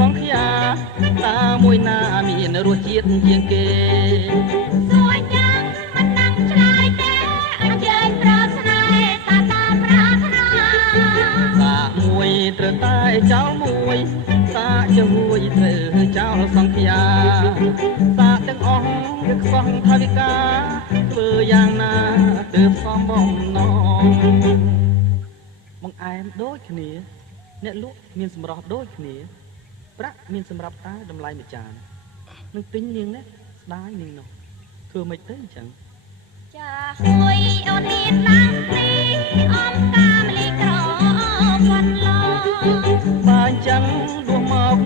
សង្ឃាតើមួយណាមានរសជាតិជាងគេសួរយ៉ាងមិនដឹងឆ្លើយទេយើងត្រូវស្នេហ៍តាតាមប្រាថ្នាសាកមួយត្រូវតែចោលមួយសាកជួយត្រូវចោលសង្ឃាសាកទាំងអស់វាខ្សោះថវិកាធ្វើយ៉ាងណាទើបសមបំណងបង្អែមដូចគ្នាអ្នកលក់មានសម្រស់ដូចគ្នាប្រាក់មានសម្រាប់តែតម្លៃមួយចាននឹងទិញនាងនេះស្ដាយនាងនោះធ្វើមិនទៅអញ្ចឹងចាមួយអូនហ៊ានឡើងទីអំតាម